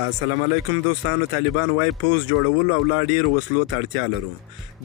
السلام علیکم دوستانو. طالبان وايي پوز جوړولو او لا ډیر وسلو ته اړتیا لرو.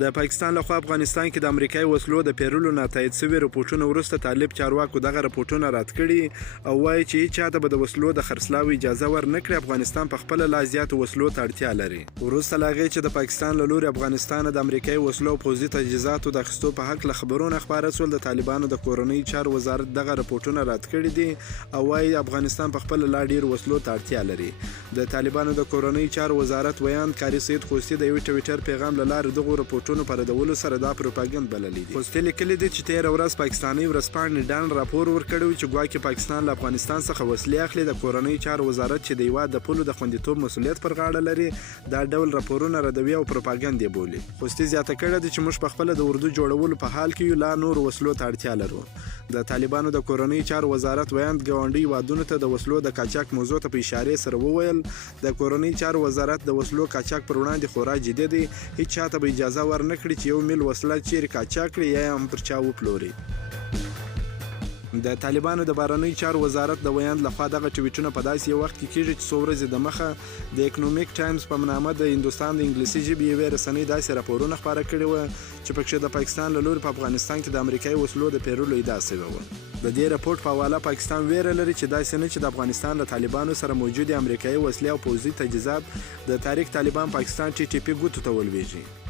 د پاکستان لخوا افغانستان کې د امریکایي وسلو د پیرلو نه تایید شوي رپورټونه وروسته طالب چارواکو دغه رپورټونه رد کړي او وایي چې هیڅ چاته به د وسلو د خرڅلاو اجازه ورنکړي. افغانستان په خپله لا زیاتو وسلو ته اړتیا لري. وروسته له هغې چې د پاکستان له لوري افغانستان د امریکایي وسلو او پوځي تجهیزاتو د اخیستو په هکله خبرونه خپاره شول، د طالبانو د کورنۍ چارو وزارت دغه رپورټونه رد کړي دي او وایي افغانستان په خپله لا ډیر وسلو ته اړتیا لري. د طالبانو د کورنۍ چارو وزارت ویاند کاري سید خوستي د یو ټویټر پیغام له لارې دغو رپورټونو په ردولو سره دا پروپاګند بللی دی. خوستي لیکلي دي چې تېره ورځ پاکستاني ورځپاڼې ډان راپور ورکړی و چې ګواکې پاکستان له افغانستان څخه وسلې اخلي. د کورنۍ چارو وزارت چې د هېواد د پولو د خوندیتوب مسؤلیت پر غاړه لري دا ډول راپورونه ردوي او پروپاګند یې بولي. خوستي زیاته کړې ده چې موږ پخپله د اردو جوړولو په حال کې یو، لا نور وسلو ته اړتیا لرو. د طالبانو د کورنۍ چارو وزارت ویاند ګاونډي هېوادونو ته د وسلو د قاچاق موضوع ته په اشارې سره وویل د کورنۍ چارو وزارت د وسلو قاچاق پر وړاندې خورا جدي دی. هیڅ چاته به اجازه ورنکړي چې یو میل وسله چیرې قاچاق کړي یا هم پر چا وپلوري. د طالبانو د بهرنۍ چارو وزارت د ویاند لخوا دغه ټویټونه په داسې یو وخت کې کیږي چې څو ورځې دمخه د اکنومیک ټایمز په نامه د هندوستان د انګلیسي ژبې یوې رسنۍ داسې راپورونه خپاره کړي وو چې پکښې د پاکستان له لوري په افغانستان کې د امریکایي وسلو د پیرلو ادعا شوې وه. د دې راپورټ په حواله پاکستان ویره لري چې داسې نه چې د افغانستان له طالبانو سره موجودې امریکایي وسلې او پوځي تجهیزات د تحریک طالبان پاکستان TTP ګوتو ته ولویږي.